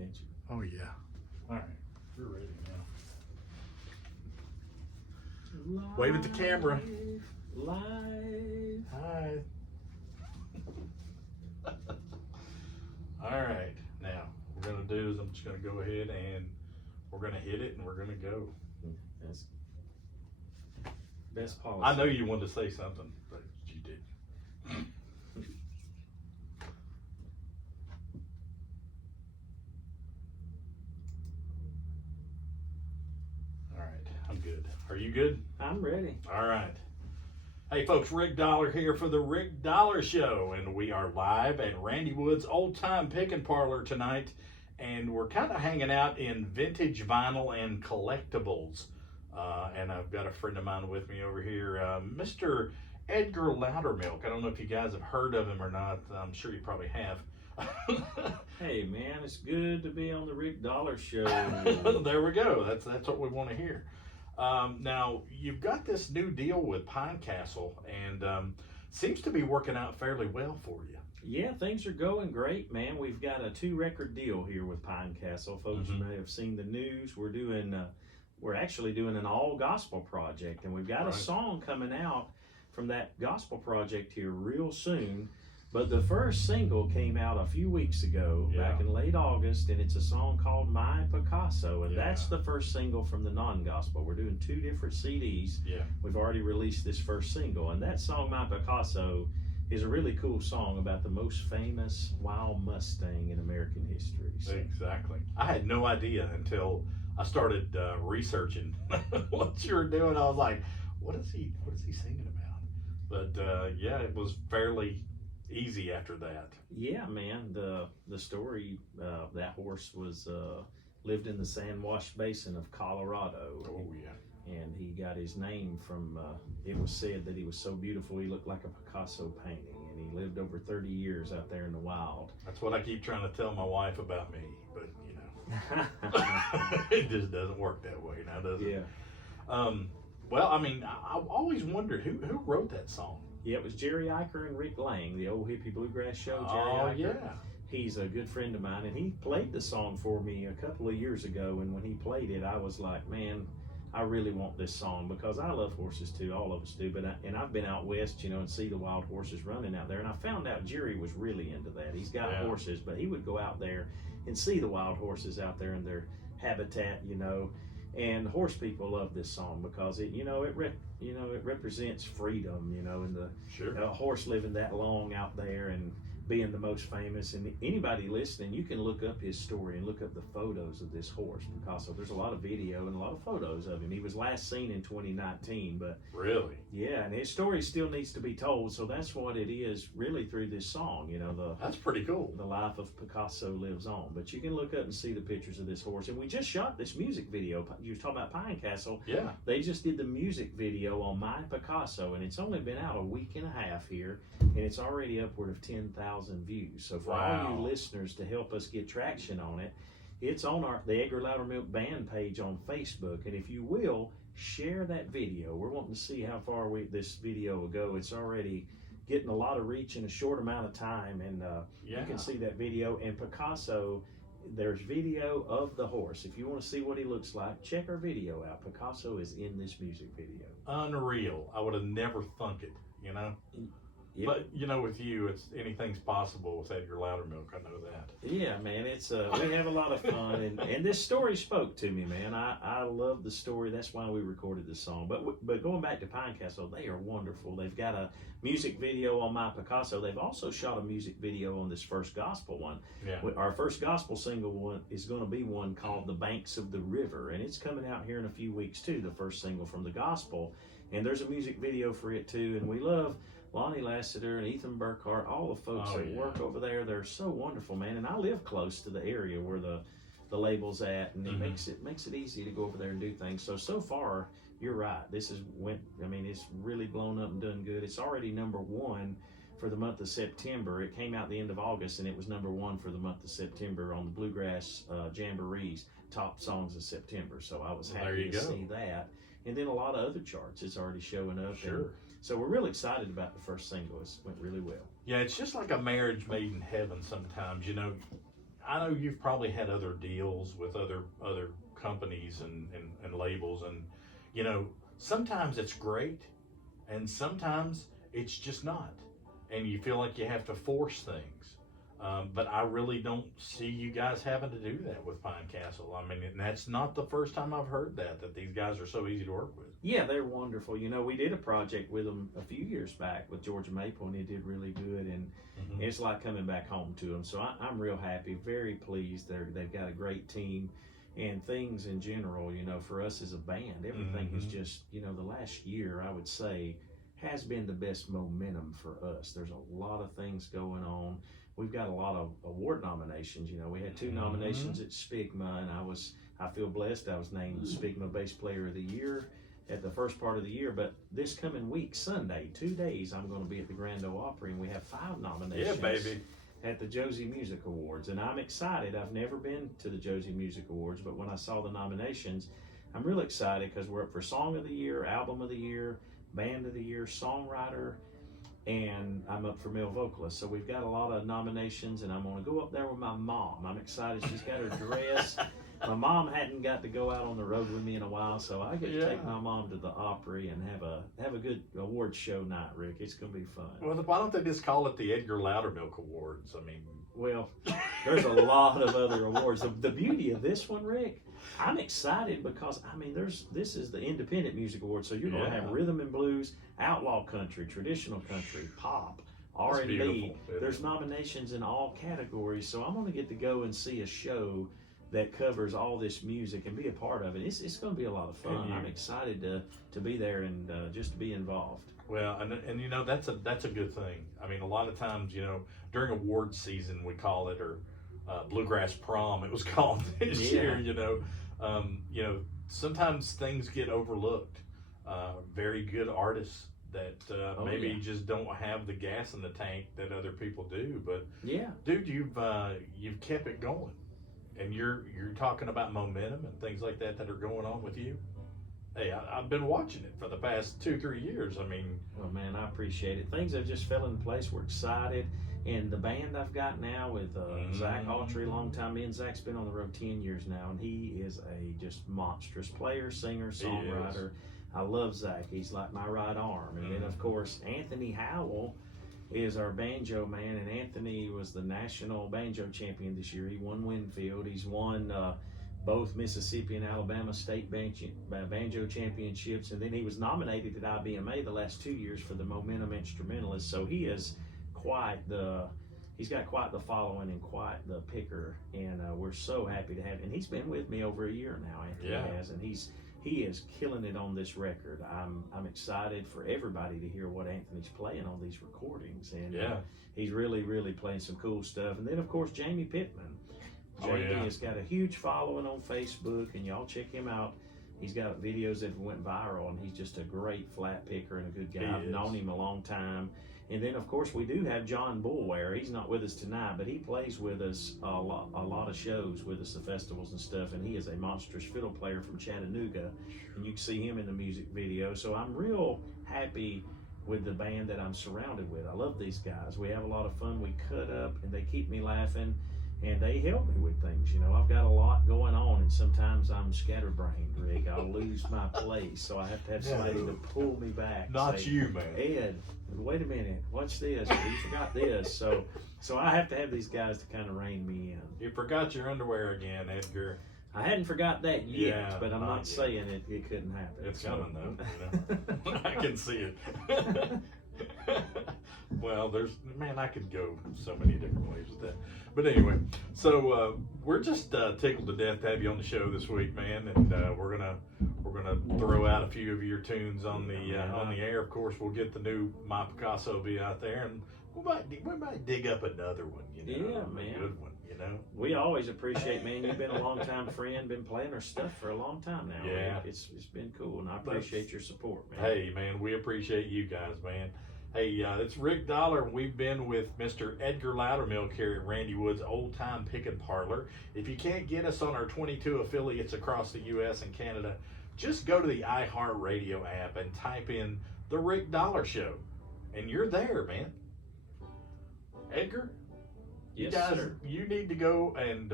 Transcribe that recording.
can't you? Oh yeah. All right, we're ready now. Life, Wave at the camera. Life. Hi. All right, now what we're gonna do is I'm just gonna go ahead and we're gonna hit it and we're gonna go. That's best policy. I know you wanted to say something, but you did. All right, I'm good. Are you good? I'm ready. All right. Hey folks, Rick Dollar here for the Rick Dollar Show, and we are live at Randy Wood's Old Time Pickin Parlor tonight, and we're kind of hanging out in vintage vinyl and collectibles. And I've got a friend of mine with me over here, Mr. Edgar Loudermilk. I don't know if you guys have heard of him or not. I'm sure you probably have. Hey man, it's good to be on the Rick Dollar Show. There we go. That's what we want to hear. Now, you've got this new deal with Pine Castle, and seems to be working out fairly well for you. Yeah, things are going great, man. We've got a 2-record deal here with Pine Castle. Folks may have seen the news. We're actually doing an all gospel project, and we've got a song coming out from that gospel project here real soon. But the first single came out a few weeks ago, back in late August, and it's a song called My Picasso, and that's the first single from the non-gospel. We're doing 2 different CDs. We've already released this first single, and that song, My Picasso, is a really cool song about the most famous wild Mustang in American history. So. Exactly. I had no idea until I started researching what you were doing. I was like, what is he singing about? But yeah, it was fairly easy after that. Yeah, man. The story, that horse was lived in the sand wash basin of Colorado. Oh yeah. And he got his name from, it was said that he was so beautiful he looked like a Picasso painting, and he lived over 30 years out there in the wild. That's what I keep trying to tell my wife about me, but you know, it just doesn't work that way now, does it? Yeah. Well, I mean, I've always wondered who wrote that song. Yeah, it was Jerry Eicher and Rick Lang, the old hippie bluegrass show. Jerry Eicher. Yeah. He's a good friend of mine, and he played the song for me a couple of years ago, and when he played it, I was like, man, I really want this song, because I love horses too, all of us do, but I've been out west, you know, and see the wild horses running out there, and I found out Jerry was really into that. He's got horses, but he would go out there and see the wild horses out there in their habitat, you know, and horse people love this song because it represents freedom, you know, and the horse living that long out there and being the most famous. And anybody listening, you can look up his story and look up the photos of this horse, because there's a lot of video and a lot of photos of him. He was last seen in 2019, but really, yeah, and his story still needs to be told. So that's what it is, really, through this song. You know, that's pretty cool. The life of Picasso lives on. But you can look up and see the pictures of this horse. And we just shot this music video. You were talking about Pine Castle. Yeah, they just did the music video on My Picasso, and it's only been out a week and a half here, and it's already upward of 10,000 views. So for all you listeners, to help us get traction on it, it's on the Edgar Loudermilk band page on Facebook, and if you will, share that video. We're wanting to see how far this video will go. It's already getting a lot of reach in a short amount of time, and you can see that video. And Picasso, there's video of the horse. If you want to see what he looks like, check our video out. Picasso is in this music video. Unreal. I would have never thunk it, you know. Yep. But you know, with you, it's anything's possible with Edgar Loudermilk. I know that. Yeah, man, it's we have a lot of fun, and this story spoke to me, man. I love the story. That's why we recorded this song. But going back to Pine Castle, they are wonderful. They've got a music video on My Picasso. They've also shot a music video on this first gospel one. Yeah. Our first gospel single one is going to be one called "The Banks of the River," and it's coming out here in a few weeks too. The first single from the gospel, and there's a music video for it too. And we love Lonnie Lassiter and Ethan Burkhart, all the folks that work over there. They're so wonderful, man. And I live close to the area where the label's at, and it makes it easy to go over there and do things. So far, you're right. It's really blown up and done good. It's already #1 for the month of September. It came out the end of August, and it was #1 for the month of September on the Bluegrass Jamboree's top songs of September. So I was happy to see that. And then a lot of other charts, it's already showing up. Sure. So we're really excited about the first single. It went really well. Yeah, it's just like a marriage made in heaven sometimes, you know. I know you've probably had other deals with other companies and labels, and you know, sometimes it's great, and sometimes it's just not, and you feel like you have to force things. But I really don't see you guys having to do that with Pine Castle. I mean, and that's not the first time I've heard that these guys are so easy to work with. Yeah, they're wonderful. You know, we did a project with them a few years back with Georgia Maple, and it did really good. And it's like coming back home to them. So I'm real happy, very pleased. They've got a great team, and things in general. You know, for us as a band, everything is just, you know, the last year I would say has been the best momentum for us. There's a lot of things going on. We've got a lot of award nominations. You know, we had 2 nominations at SPIGMA, and I feel blessed. I was named SPIGMA Bass Player of the Year at the first part of the year. But this coming week, Sunday, 2 days, I'm going to be at the Grand Ole Opry, and we have 5 nominations. Yeah, baby. At the Josie Music Awards, and I'm excited. I've never been to the Josie Music Awards, but when I saw the nominations, I'm real excited because we're up for Song of the Year, Album of the Year, Band of the Year, Songwriter, and I'm up for male vocalist. So we've got a lot of nominations, and I'm going to go up there with my mom. I'm excited. She's got her dress. My mom hadn't got to go out on the road with me in a while, so I get to take my mom to the Opry and have a good award show night, Rick. It's going to be fun. Well, why don't they just call it the Edgar Loudermilk Awards? I mean, well, there's a lot of other awards. The beauty of this one, Rick, I'm excited because, I mean, this is the Independent Music Award, so you're going to have rhythm and blues, outlaw country, traditional country, pop, R&B. There's nominations in all categories, so I'm going to get to go and see a show that covers all this music and be a part of it. It's going to be a lot of fun. I'm excited to be there and just to be involved. Well, and you know, that's a good thing. I mean, a lot of times, you know, during award season, we call it, or Bluegrass Prom, it was called this year, you know, sometimes things get overlooked. Very good artists that maybe just don't have the gas in the tank that other people do. But dude, you've kept it going, and you're talking about momentum and things like that are going on with you. Hey, I've been watching it for the past 2-3 years. I mean, well, man, I appreciate it. Things have just fell in place. We're excited. And the band I've got now with Zach Autry, long time. Me and Zach's been on the road 10 years now, and he is a just monstrous player, singer, songwriter. I love Zach. He's like my right arm. And then, of course, Anthony Howell is our banjo man, and Anthony was the national banjo champion this year. He won Winfield. He's won both Mississippi and Alabama state banjo championships, and then he was nominated at IBMA the last 2 years for the Momentum Instrumentalist. So he's got quite the following and quite the picker, and we're so happy to have him. And he's been with me over a year now, Anthony has, and he is killing it on this record. I'm excited for everybody to hear what Anthony's playing on these recordings, and he's really, really playing some cool stuff. And then, of course, Jamie Pittman. Jamie has got a huge following on Facebook, and y'all check him out. He's got videos that went viral, and he's just a great flat picker and a good guy. I've known him a long time. And then, of course, we do have John Bullware. He's not with us tonight, but he plays with us a lot of shows with us, the festivals and stuff, and he is a monstrous fiddle player from Chattanooga, and you can see him in the music video. So I'm real happy with the band that I'm surrounded with. I love these guys. We have a lot of fun. We cut up, and they keep me laughing, and they help me with things. You know, I've got a lot going on, and sometimes I'm scatterbrained, Rick. I'll lose my place, so I have to have somebody to pull me back. Not you, man. Ed, wait a minute, watch this. You forgot this. So I have to have these guys to kind of rein me in. You forgot your underwear again, Edgar. I hadn't forgot that yet, but I'm not saying it couldn't happen. It's coming though. I can see it. Well, I could go so many different ways with that. But anyway, so we're just tickled to death to have you on the show this week, man, and we're gonna throw out a few of your tunes on the air. Of course, we'll get the new My Picasso be out there, and we might dig up another one, you know, a good one, you know. We always appreciate, man. You've been a long time friend, been playing our stuff for a long time now. Yeah, man. It's been cool, and I appreciate your support, man. Hey, man, we appreciate you guys, man. Hey, it's Rick Dollar, and we've been with Mr. Edgar Loudermilk here at Randy Wood's Old Time Pickin' Parlor. If you can't get us on our 22 affiliates across the U.S. and Canada, just go to the iHeartRadio app and type in The Rick Dollar Show, and you're there, man. Edgar, Yes, you guys, sir. you need to go and